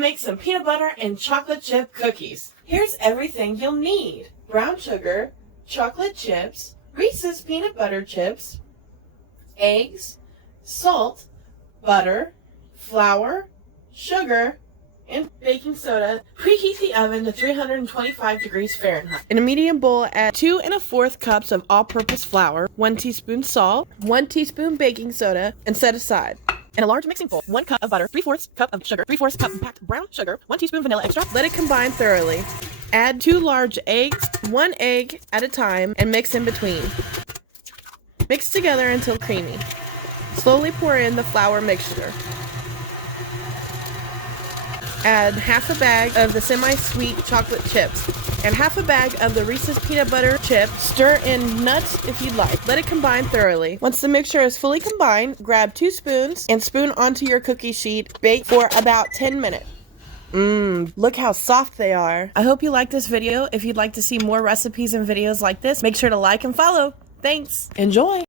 make some peanut butter and chocolate chip cookies. Here's everything you'll need. Brown sugar, chocolate chips, Reese's peanut butter chips, eggs, salt, butter, flour, sugar, and baking soda. Preheat the oven to 325 degrees Fahrenheit. In a medium bowl, add 2 1/4 cups of all-purpose flour, 1 teaspoon salt, 1 teaspoon baking soda, and set aside. In a large mixing bowl, 1 cup of butter, 3/4 cup of sugar, 3/4 cup packed brown sugar, 1 teaspoon vanilla extract. Let it combine thoroughly. Add 2 large eggs, 1 egg at a time, and mix in between. Mix together until creamy. Slowly pour in the flour mixture. Add half a bag of the semi-sweet chocolate chips and half a bag of the Reese's peanut butter chips. Stir in nuts if you'd like. Let it combine thoroughly. Once the mixture is fully combined, grab 2 spoons and spoon onto your cookie sheet. Bake for about 10 minutes. Look how soft they are. I hope you liked this video. If you'd like to see more recipes and videos like this, make sure to like and follow. Thanks. Enjoy.